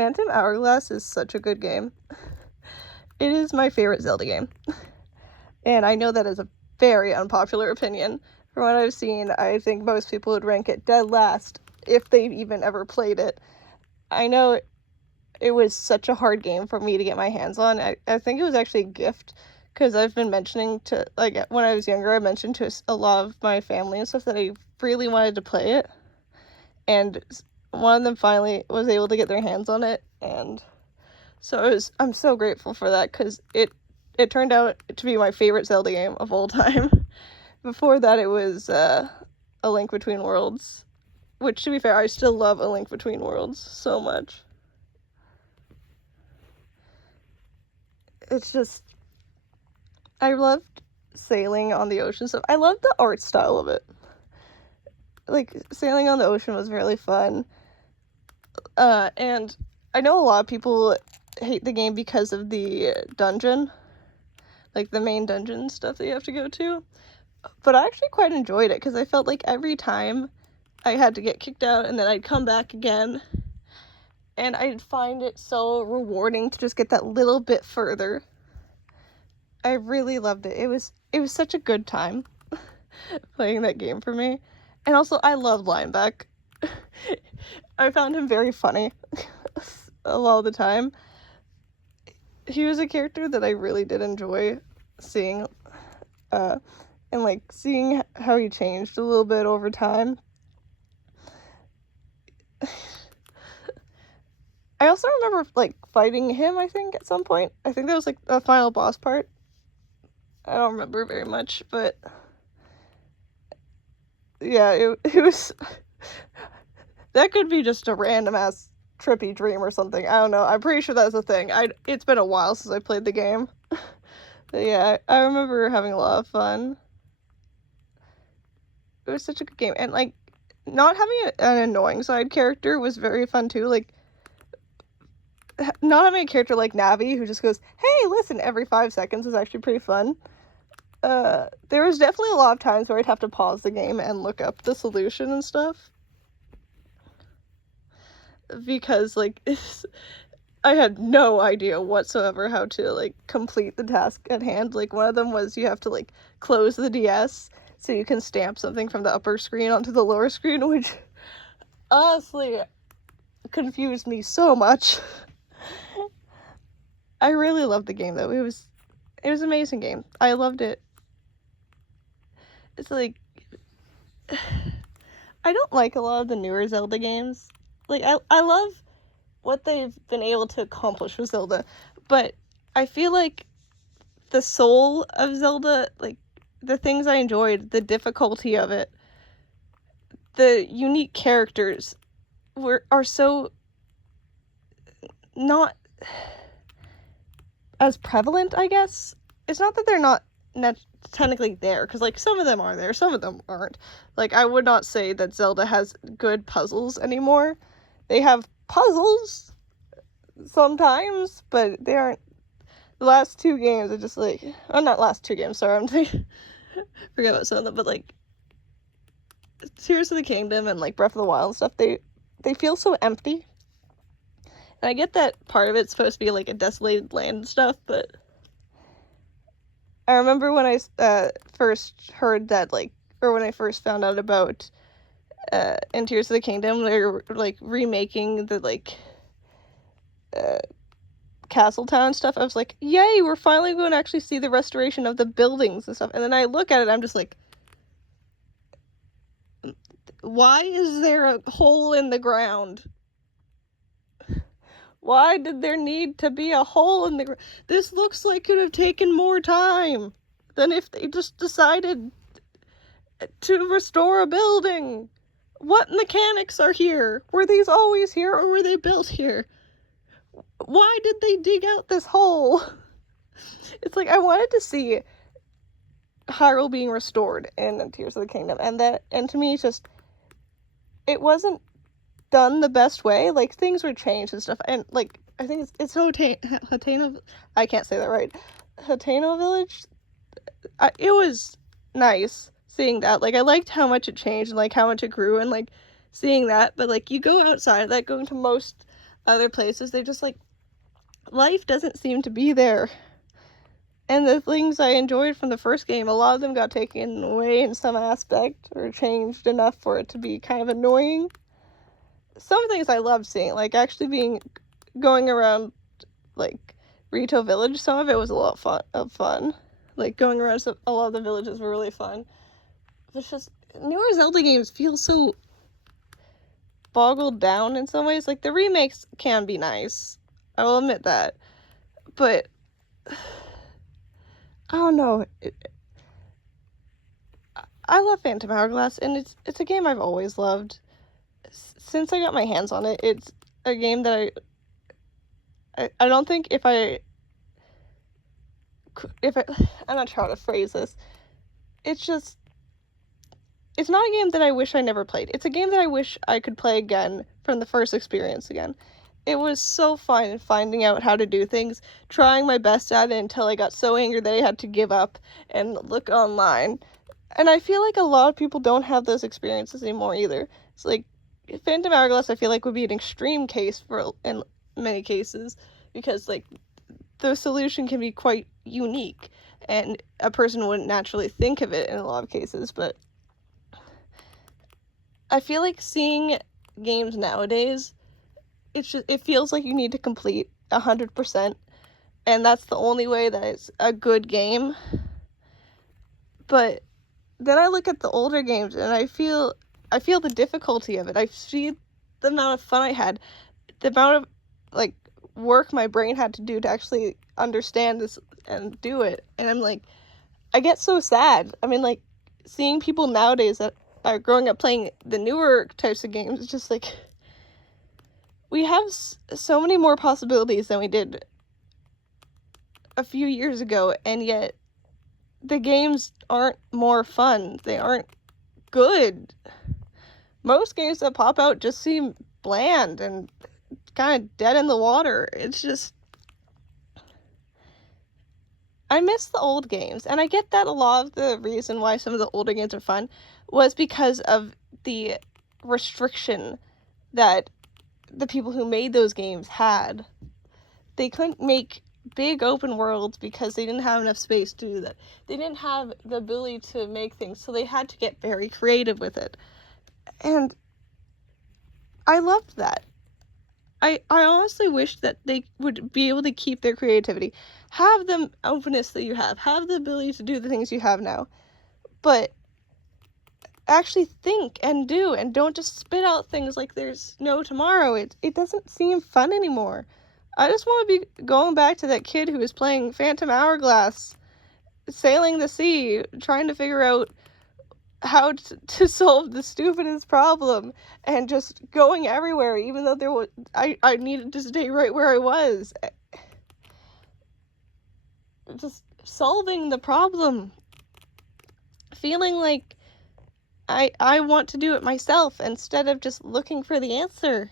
Phantom Hourglass is such a good game. It is my favorite Zelda game. And I know that is a very unpopular opinion. From what I've seen, I think most people would rank it dead last if they've even ever played it. I know it was such a hard game for me to get my hands on. I think it was actually a gift, because I've been mentioning to, like, when I was younger, I mentioned to a lot of my family and stuff that I really wanted to play it. And one of them finally was able to get their hands on it, and so I'm so grateful for that, because it turned out to be my favorite Zelda game of all time. Before that, it was A Link Between Worlds, which, to be fair, I still love A Link Between Worlds so much. It's just, I loved sailing on the ocean stuff. I loved the art style of it. Like, sailing on the ocean was really fun. And I know a lot of people hate the game because of the dungeon, like the main dungeon stuff that you have to go to, but I actually quite enjoyed it, because I felt like every time I had to get kicked out and then I'd come back again, and I'd find it so rewarding to just get that little bit further. I really loved it. It was such a good time playing that game for me. And also, I love Lineback. I found him very funny a lot of the time. He was a character that I really did enjoy seeing, and like seeing how he changed a little bit over time. I also remember like fighting him, I think, at some point. I think that was like the final boss part. I don't remember very much, but yeah, it was that could be just a random ass trippy dream or something. I don't know. I'm pretty sure that's a thing. It's been a while since I played the game. But yeah, I remember having a lot of fun. It was such a good game. And like, not having an annoying side character was very fun too. Like, not having a character like Navi who just goes, "Hey, listen," every 5 seconds is actually pretty fun. There was definitely a lot of times where I'd have to pause the game and look up the solution and stuff, because like I had no idea whatsoever how to like complete the task at hand. Like, one of them was you have to like close the DS so you can stamp something from the upper screen onto the lower screen, which honestly confused me so much. I really loved the game though. It was an amazing game. I loved it. It's like, I don't like a lot of the newer Zelda games. Like, I love what they've been able to accomplish with Zelda, but I feel like the soul of Zelda, like the things I enjoyed, the difficulty of it, the unique characters are so not as prevalent, I guess. It's not that they're not technically there, because like some of them are there, some of them aren't. Like, I would not say that Zelda has good puzzles anymore. They have puzzles sometimes, but they aren't. The last two games are just like, oh, not last two games, sorry, I'm forget about some of them, but like Tears of the Kingdom and like Breath of the Wild and stuff, they feel so empty. And I get that part of it's supposed to be like a desolated land and stuff, but I remember when I first heard that, like, or when I first found out about in Tears of the Kingdom, they were like remaking the like Castle Town stuff. I was like, yay, we're finally going to actually see the restoration of the buildings and stuff. And then I look at it, I'm just like, why is there a hole in the ground? Why did there need to be a hole in the ground? This looks like it could have taken more time than if they just decided to restore a building. What mechanics are here? Were these always here, or were they built here? Why did they dig out this hole? It's like, I wanted to see Hyrule being restored in Tears of the Kingdom, and to me, it's just, it wasn't done the best way. Like, things were changed and stuff, and like, I think it's Hateno, I can't say that right, Hateno Village. It was nice seeing that. Like, I liked how much it changed and like how much it grew and like seeing that, but like, you go outside of that, going to most other places, they're just like, life doesn't seem to be there. And the things I enjoyed from the first game, a lot of them got taken away in some aspect or changed enough for it to be kind of annoying. Some things I loved seeing, like actually going around like Rito Village, some of it was a lot of fun. Like going around a lot of the villages were really fun. It's just newer Zelda games feel so boggled down in some ways. Like the remakes can be nice, I will admit that, but I don't know. I love Phantom Hourglass, and it's a game I've always loved. Since I got my hands on it, it's a game that I don't think if I I'm not sure how to phrase this. It's not a game that I wish I never played. It's a game that I wish I could play again from the first experience again. It was so fun finding out how to do things, trying my best at it until I got so angry that I had to give up and look online. And I feel like a lot of people don't have those experiences anymore either. It's like Phantom Hourglass, I feel like, would be an extreme case in many cases, because like the solution can be quite unique and a person wouldn't naturally think of it in a lot of cases. But I feel like seeing games nowadays, it feels like you need to complete 100%, and that's the only way that it's a good game. But then I look at the older games and I feel the difficulty of it. I see the amount of fun I had, the amount of like work my brain had to do to actually understand this and do it. And I'm like, I get so sad. I mean, like, seeing people nowadays that are growing up playing the newer types of games, it's just like, we have so many more possibilities than we did a few years ago, and yet the games aren't more fun. They aren't good. Most games that pop out just seem bland and kind of dead in the water. It's just, I miss the old games, and I get that a lot of the reason why some of the older games are fun was because of the restriction that the people who made those games had. They couldn't make big open worlds because they didn't have enough space to do that. They didn't have the ability to make things, so they had to get very creative with it. And I loved that. I honestly wish that they would be able to keep their creativity, have the openness that you have the ability to do the things you have now, but actually think and do, and don't just spit out things like there's no tomorrow. It doesn't seem fun anymore. I just want to be going back to that kid who was playing Phantom Hourglass, sailing the sea, trying to figure out how to solve the stupidest problem, and just going everywhere, even though I needed to stay right where I was. Just solving the problem. Feeling like I want to do it myself instead of just looking for the answer.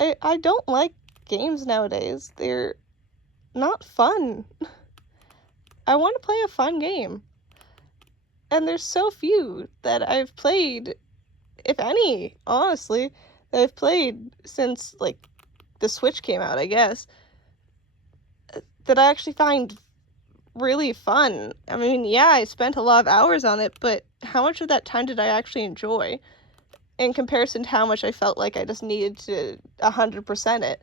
I don't like games nowadays. They're not fun. I want to play a fun game. And there's so few that I've played, if any, honestly, that I've played since, like, the Switch came out, I guess, that I actually find really fun. I mean, yeah, I spent a lot of hours on it, but how much of that time did I actually enjoy in comparison to how much I felt like I just needed to 100% it?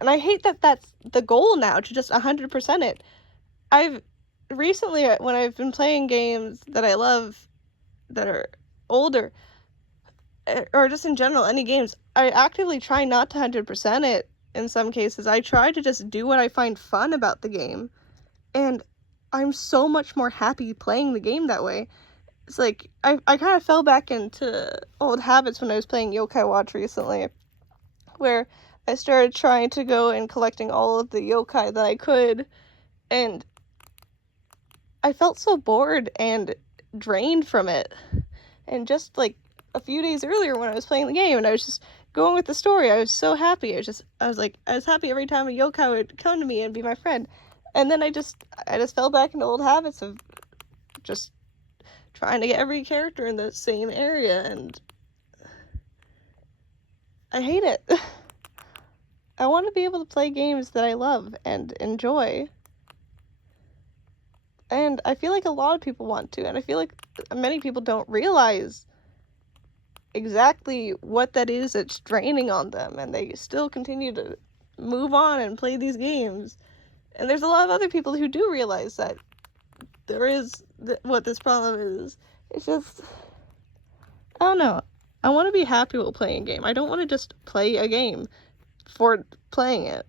And I hate that that's the goal now, to just 100% it. I've recently, when I've been playing games that I love that are older, or just in general, any games, I actively try not to 100% it in some cases. I try to just do what I find fun about the game, and I'm so much more happy playing the game that way. It's like, I kind of fell back into old habits when I was playing Yokai Watch recently, where I started trying to go and collecting all of the yokai that I could, and I felt so bored and drained from it. And just like a few days earlier when I was playing the game and I was just going with the story, I was so happy. I was happy every time a yokai would come to me and be my friend. And then I just fell back into old habits of just trying to get every character in the same area, and I hate it. I want to be able to play games that I love and enjoy. And I feel like a lot of people want to, and I feel like many people don't realize exactly what that is that's draining on them, and they still continue to move on and play these games. And there's a lot of other people who do realize that there is what this problem is. It's just, I don't know. I want to be happy while playing a game. I don't want to just play a game for playing it,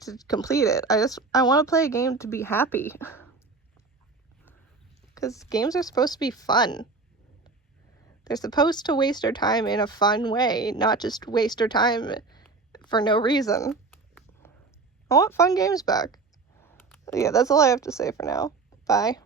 to complete it. I want to play a game to be happy. Because games are supposed to be fun. They're supposed to waste our time in a fun way, not just waste our time for no reason. I want fun games back. Yeah, that's all I have to say for now. Bye.